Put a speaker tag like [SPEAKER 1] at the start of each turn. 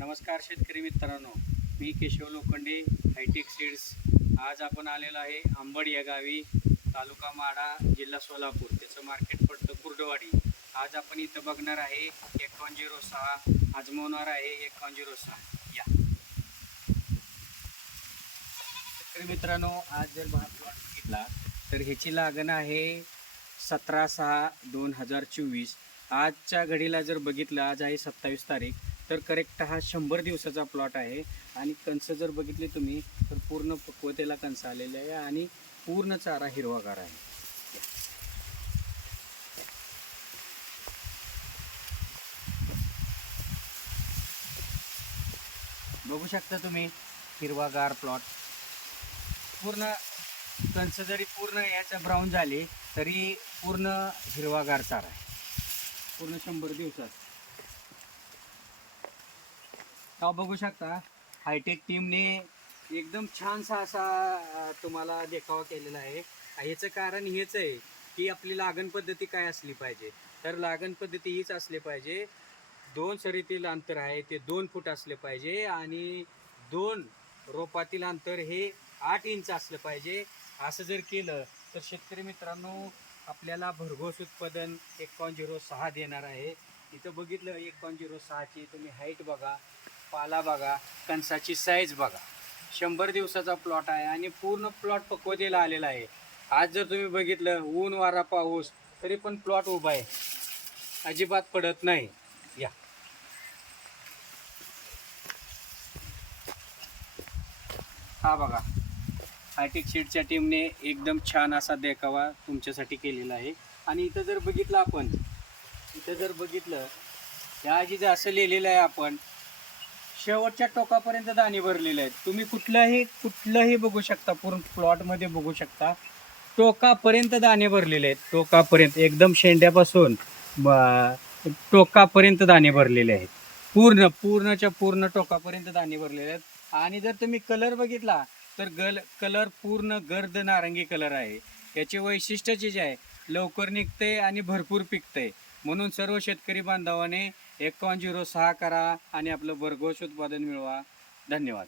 [SPEAKER 1] नमस्कार शेतकरी मित्रांनो. मी Keshav Lokhande hi tech seeds. आज आपण आलेलो आहे आंबड या गावी तालुका माडा जिल्हा सोलापूर. त्याचं मार्केट पडतं कुर्डवाडी. आज आपण इथं बघणार आहे एकावन्न झिरो सहा. आजमवणार आहे एकावन्न झिरो सहा. या. शेतकरी मित्रांनो आज जर भाग प्लॉट बघितला तर ह्याची लागण आहे सतरा सहा दोन हजार चोवीस. आजच्या घडीला जर बघितलं आज आहे सत्तावीस तारीख. तर करेक्ट हा शंभर दिवसाचा प्लॉट आहे. आणि कंस जर बघितली तुम्ही तर पूर्ण पक्वतेला कंस आलेले आहे आणि पूर्ण चारा हिरवागार आहे. बघू शकता तुम्ही हिरवागार प्लॉट पूर्ण कंस जरी पूर्ण याचा ब्राऊन झाली तरी पूर्ण हिरवागार चारा आहे. पूर्ण शंभर दिवसात. तेव्हा बघू शकता हायटेक टीमने एकदम छानसा असा तुम्हाला देखावा केलेला आहे. ह्याचं कारण हेच आहे की आपली लागण पद्धती काय असली पाहिजे. तर लागण पद्धती हीच असली पाहिजे. दोन सरीतील अंतर आहे ते दोन फूट असले पाहिजे आणि दोन रोपातील अंतर हे आठ इंच असलं पाहिजे. असं जर केलं तर शेतकरी मित्रांनो आपल्याला भरघोस उत्पादन एकावन्न झिरो सहा देणार आहे. इथं बघितलं एकावन्न झिरो सहाची तुम्ही हाईट बघा. पाला बघा कणसाची साईज बघा. शंभर दिवसाचा प्लॉट आहे आणि पूर्ण प्लॉट पकवतेला आलेला आहे. आज जर तुम्ही बघितलं ऊन वारा पाऊस तरी पण प्लॉट उभा आहे. अजिबात पडत नाही. या. हा बघा. हायटेक शीटच्या टीमने एकदम छान असा देखावा तुमच्यासाठी केलेला आहे. आणि इथं जर बघितलं आपण इथं जर बघितलं या आधी जर असं लिहिलेलं आहे आपण शेवटच्या टोकापर्यंत दाणे भरलेले आहेत. तुम्ही कुठलंही कुठलंही बघू शकता पूर्ण प्लॉटमध्ये बघू शकता. टोकापर्यंत दाणे भरलेले आहेत. टोकापर्यंत एकदम शेंड्यापासून टोकापर्यंत दाणे भरलेले आहेत. पूर्ण पूर्णच्या पूर्ण टोकापर्यंत दाणे भरलेले आहेत. आणि जर तुम्ही कलर बघितला तर गल कलर पूर्ण गर्द नारंगी कलर आहे. याचे वैशिष्ट्य जे आहे लवकर निघते आणि भरपूर पिकते. म्हणून सर्व शेतकरी बांधवाने एकावन्न झिरो सहा करा आणि आपलं भरघोस उत्पादन मिळवा. धन्यवाद.